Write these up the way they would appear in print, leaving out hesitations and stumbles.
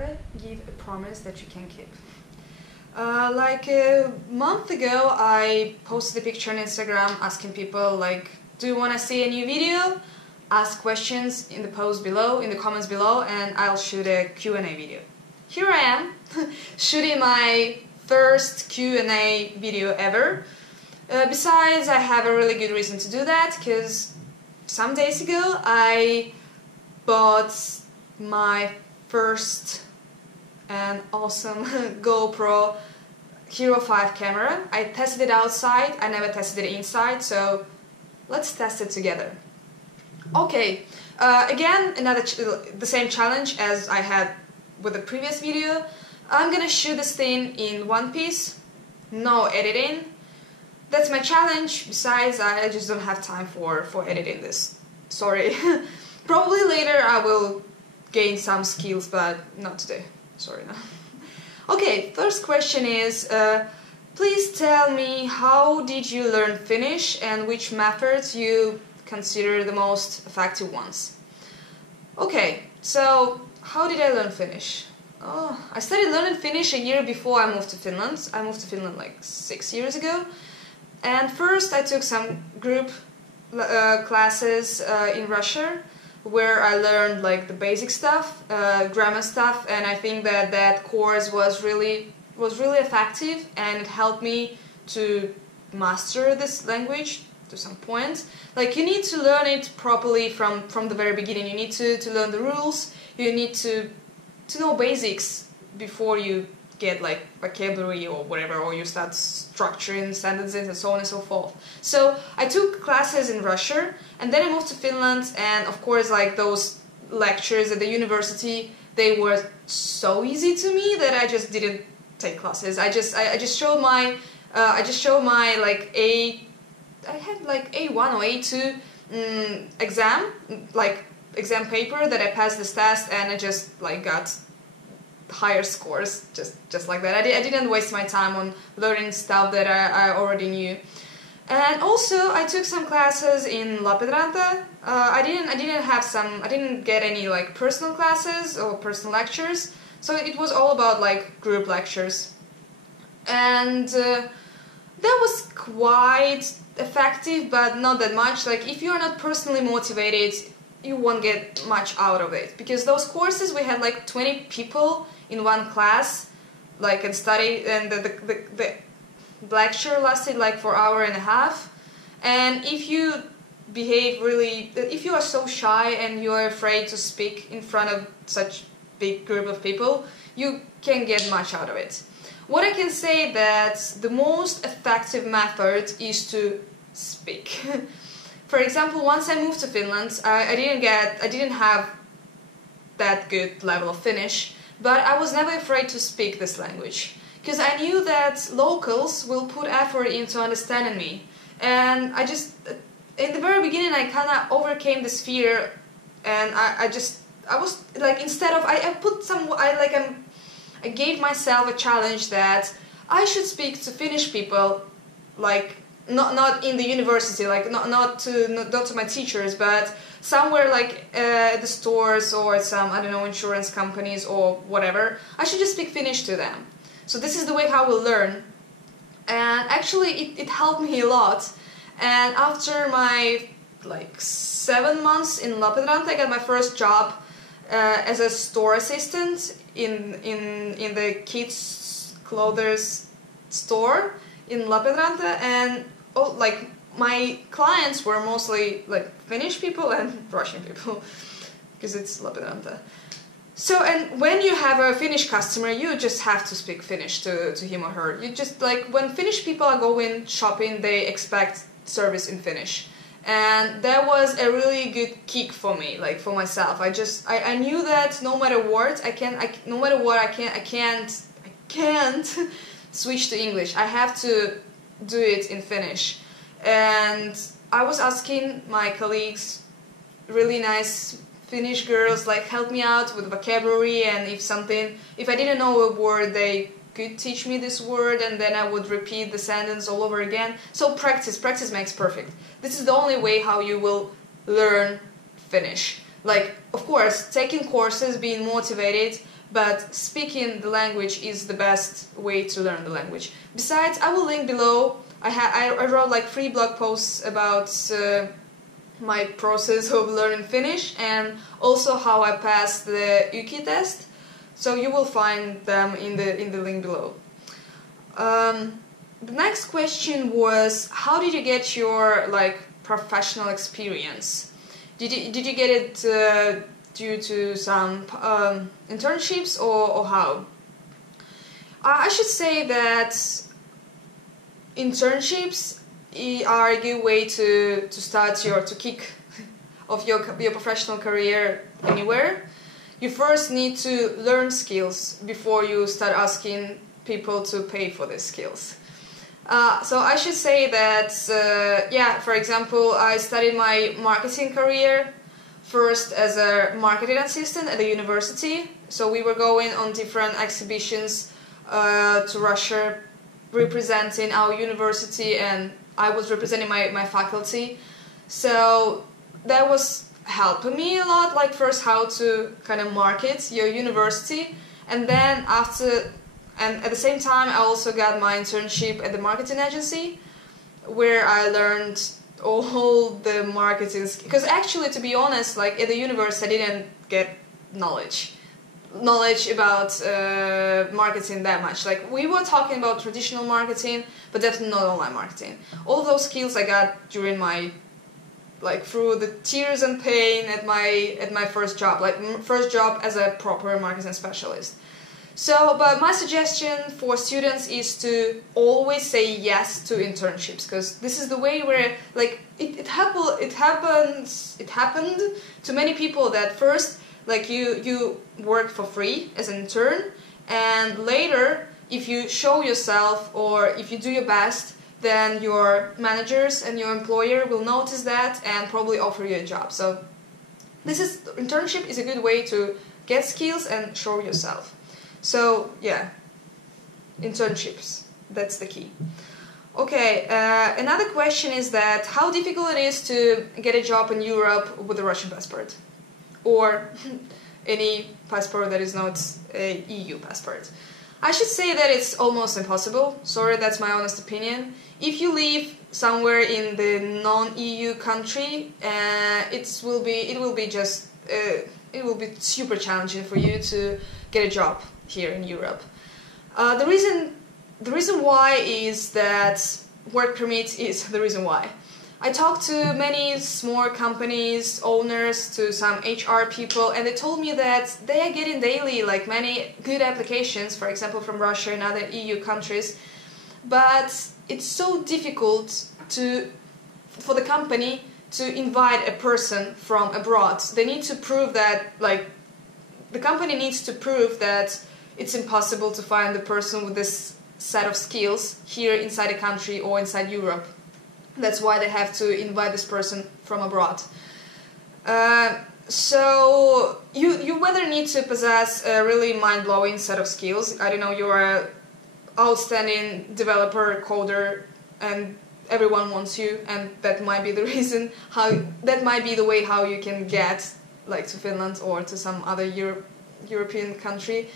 never give a promise that you can keep. Like a month ago, I posted a picture on Instagram asking people like, do you want to see a new video? Ask questions in the post below, in the comments below, and I'll shoot a Q&A video. Here I am, shooting my first Q&A video ever. Besides, I have a really good reason to do that, because some days ago I bought my first and awesome GoPro Hero 5 camera. I tested it outside, I never tested it inside, so let's test it together. Okay, again, the same challenge as I had with the previous video. I'm gonna shoot this thing in one piece, no editing. That's my challenge. Besides, I just don't have time for editing this. Sorry. Probably later I will gain some skills, but not today. Sorry. No. Okay, first question is, please tell me, how did you learn Finnish and which methods you consider the most effective ones? Okay, so how did I learn Finnish? Oh, I started learning Finnish a year before I moved to Finland. I moved to Finland like 6 years ago. And first I took some group classes in Russia, where I learned like the basic stuff, grammar stuff, and I think that course was really effective, and it helped me to master this language to some point. Like, you need to learn it properly from the very beginning. You need to learn the rules, you need to know basics before you get like vocabulary or whatever, or you start structuring sentences and so on and so forth. So I took classes in Russia, and then I moved to Finland, and of course like those lectures at the university, they were so easy to me that I just didn't take classes. I just showed my like I had like A1 or A2 exam paper that I passed this test, and I just like got higher scores just like that. I didn't waste my time on learning stuff that I already knew. And also I took some classes in Lappeenranta. I didn't get any like personal classes or personal lectures, so it was all about like group lectures. And that was quite effective, but not that much. Like, if you're not personally motivated, you won't get much out of it, because those courses, we had like 20 people in one class, like, and study, and the lecture lasted like for an hour and a half. And if you if you are so shy and you are afraid to speak in front of such big group of people, you can't get much out of it. What I can say that the most effective method is to speak. For example, once I moved to Finland, I didn't have that good level of Finnish, but I was never afraid to speak this language, because I knew that locals will put effort into understanding me. And I just, in the very beginning, I kind of overcame this fear, and I was like, instead of, I gave myself a challenge that I should speak to Finnish people, like, not in the university, like not to my teachers, but somewhere like at the stores or some, I don't know, insurance companies or whatever. I should just speak Finnish to them. So this is the way how we'll learn. And actually it helped me a lot. And after my like 7 months in Lappeenranta, I got my first job as a store assistant in the kids' clothes store in Lappeenranta, and like my clients were mostly like Finnish people and Russian people, because it's Lappeenranta. So, and when you have a Finnish customer, you just have to speak Finnish to him or her. You just, like, when Finnish people are going shopping, they expect service in Finnish. And that was a really good kick for me, like for myself. I knew that no matter what, I can't switch to English. I have to do it in Finnish. And I was asking my colleagues, really nice Finnish girls, like, help me out with vocabulary, and if I didn't know a word, they could teach me this word, and then I would repeat the sentence all over again. So practice makes perfect. This is the only way how you will learn Finnish. Like, of course, taking courses, being motivated, but speaking the language is the best way to learn the language. Besides, I will link below. I wrote like 3 blog posts about my process of learning Finnish and also how I passed the YKI test. So you will find them in the link below. The next question was, how did you get your like professional experience? Did you get it due to some internships or how? I should say that internships are a good way to start to kick off your professional career anywhere. You first need to learn skills before you start asking people to pay for these skills. So I should say that, for example, I studied my marketing career first as a marketing assistant at the university. So we were going on different exhibitions to Russia, representing our university, and I was representing my faculty. So that was helping me a lot, like first how to kind of market your university, and then and at the same time I also got my internship at the marketing agency, where I learned all the marketing, because actually, to be honest, like at the university I didn't get knowledge about marketing that much. Like we were talking about traditional marketing, but definitely not online marketing. All those skills I got during my, like through the tears and pain at my first job, like first job as a proper marketing specialist. So, but my suggestion for students is to always say yes to internships, because this is the way where, like, it happened to many people that first, like, you work for free as an intern, and later, if you show yourself or if you do your best, then your managers and your employer will notice that and probably offer you a job. So, internship is a good way to get skills and show yourself. So, yeah, internships, that's the key. Okay, another question is that how difficult it is to get a job in Europe with a Russian passport, or any passport that is not a EU passport. I should say that it's almost impossible. Sorry, that's my honest opinion. If you live somewhere in the non-EU country, it will be super challenging for you to get a job here in Europe. The reason why is that work permit is the reason why. I talked to many small companies, owners, to some HR people, and they told me that they are getting daily like many good applications, for example from Russia and other EU countries, but it's so difficult for the company to invite a person from abroad. They need to prove that, like, the company needs to prove that it's impossible to find the person with this set of skills here inside the country or inside Europe. That's why they have to invite this person from abroad. So you whether need to possess a really mind-blowing set of skills. I don't know, you're an outstanding developer, coder, and everyone wants you, and that might be the reason that might be the way how you can get like to Finland or to some other European country.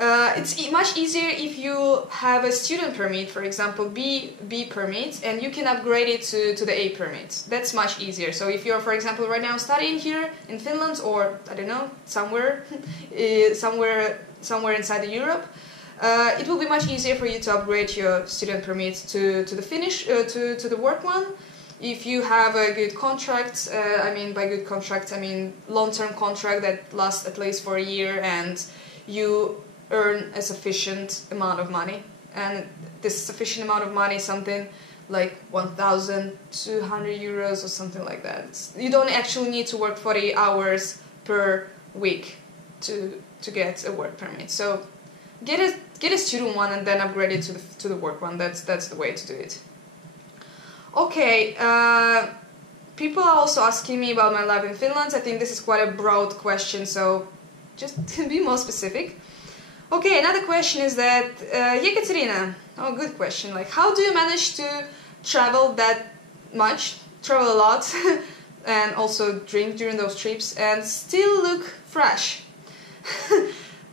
It's much easier if you have a student permit, for example, B permit, and you can upgrade it to the A permit. That's much easier. So if you're, for example, right now studying here in Finland, or I don't know, somewhere inside Europe, it will be much easier for you to upgrade your student permit to the Finnish to the work one. If you have a good contract, by good contract I mean long-term contract that lasts at least for a year, and you earn a sufficient amount of money, and this sufficient amount of money is something like 1,200 euros or something like that. You don't actually need to work 40 hours per week to get a work permit. So get a student one and then upgrade it to the work one. That's the way to do it. Okay, people are also asking me about my life in Finland. I think this is quite a broad question, so just to be more specific. Okay, another question is that, Yekaterina, good question, like how do you manage to travel that much, travel a lot, and also drink during those trips and still look fresh?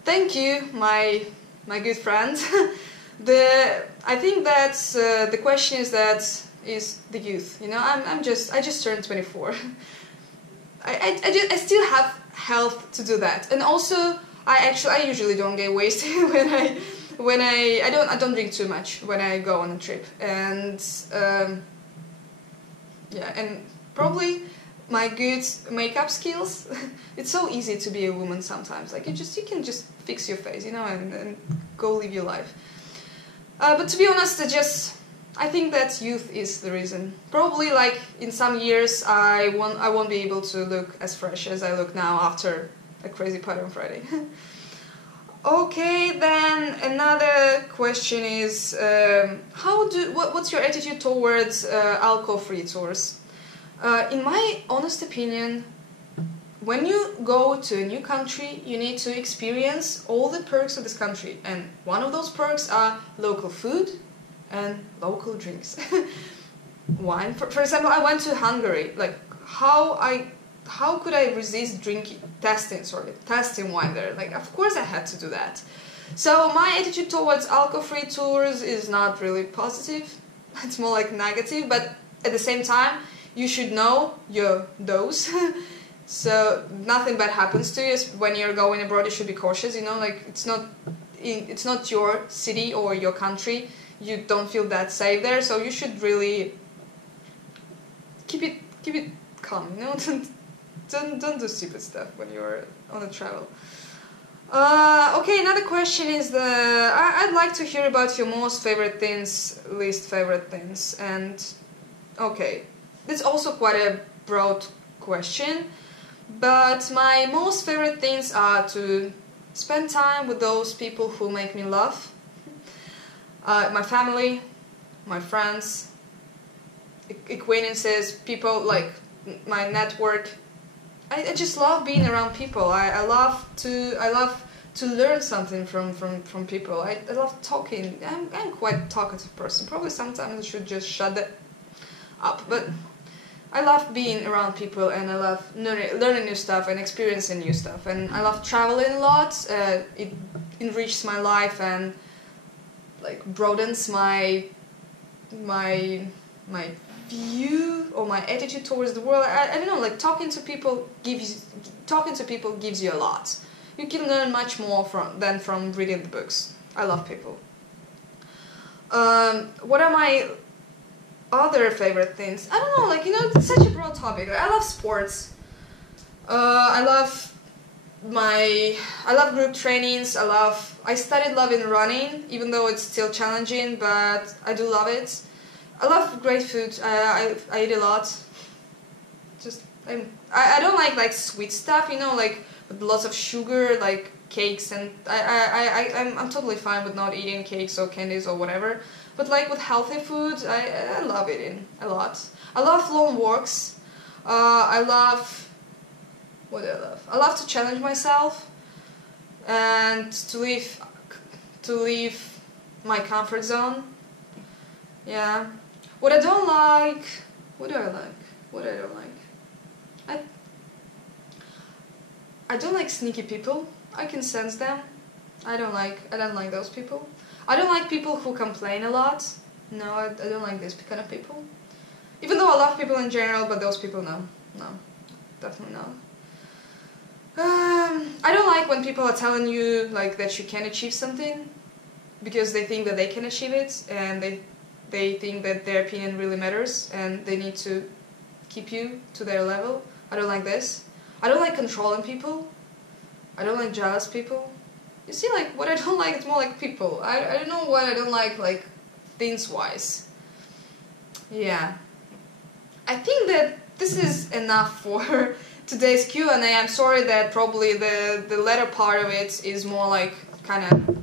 Thank you, my good friend. I think that the question is the youth. You know, I just turned 24. I still have health to do that, and also I usually don't get wasted when I don't drink too much when I go on a trip, and yeah, and probably my good makeup skills. It's so easy to be a woman sometimes. Like you can just fix your face, you know, and go live your life. But to be honest, I think that youth is the reason. Probably like in some years I won't be able to look as fresh as I look now after a crazy party on Friday. Okay, then another question is what's your attitude towards alcohol-free tours? In my honest opinion, when you go to a new country, you need to experience all the perks of this country, and one of those perks are local food and local drinks. Wine, for example, I went to Hungary. Like, how could I resist testing wine there? Like, of course I had to do that. So my attitude towards alcohol-free tours is not really positive. It's more like negative, but at the same time, you should know your dose. So nothing bad happens to you. When you're going abroad, you should be cautious. You know, like it's not your city or your country. You don't feel that safe there, so you should really keep it calm. You know, don't do stupid stuff when you're on a travel. Okay, another question is I'd like to hear about your most favorite things, least favorite things, and okay, it's also quite a broad question. But my most favorite things are to spend time with those people who make me laugh. My family, my friends, acquaintances, people like my network. I just love being around people. I love to learn something from people. I love talking. I'm quite a talkative person. Probably sometimes I should just shut that up, but I love being around people, and I love learning new stuff and experiencing new stuff, and I love traveling a lot. It enriches my life and like broadens my view or my attitude towards the world. I don't know, like talking to people gives you a lot. You can learn much more than from reading the books. I love people. What are my other favorite things? I don't know, like, you know, it's such a broad topic. Like, I love sports. I love group trainings. I started loving running, even though it's still challenging, but I do love it. I love great food. I eat a lot. I don't like sweet stuff, you know, like with lots of sugar, like cakes, and I'm totally fine with not eating cakes or candies or whatever. But like with healthy food, I love eating a lot. I love long walks. What do I love? I love to challenge myself and to leave my comfort zone. Yeah. What I don't like. What do I like? What I don't like? I don't like sneaky people. I can sense them. I don't like those people. I don't like people who complain a lot. No, I don't like this kind of people. Even though I love people in general, but those people, no, definitely not. I don't like when people are telling you like that you can achieve something because they think that they can achieve it, and they think that their opinion really matters and they need to keep you to their level. I don't like this. I don't like controlling people. I don't like jealous people. You see, like, what I don't like, it's more like people. I don't know what I don't like things-wise. Yeah. I think that this is enough for today's Q&A. I'm sorry that probably the latter part of it is more like kind of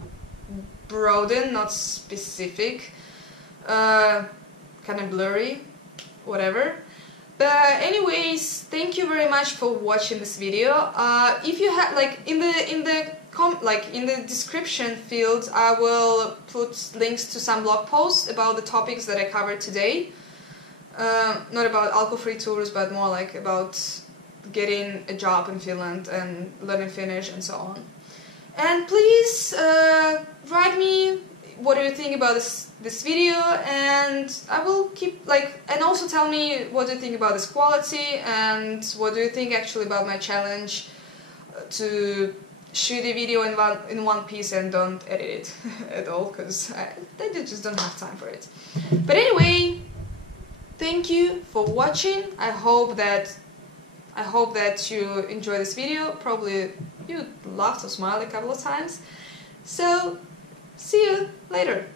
broadened, not specific. Kind of blurry, whatever. But anyways, thank you very much for watching this video. If you have like in the description field, I will put links to some blog posts about the topics that I covered today. Not about alcohol-free tours, but more like about getting a job in Finland and learning Finnish and so on. And please write me what do you think about this video, and I will keep and also tell me what do you think about this quality, and what do you think actually about my challenge to shoot a video in one piece and don't edit it at all, because I just don't have time for it. But anyway, thank you for watching. I hope that you enjoy this video. Probably you laughed or smiled a couple of times. So see you later.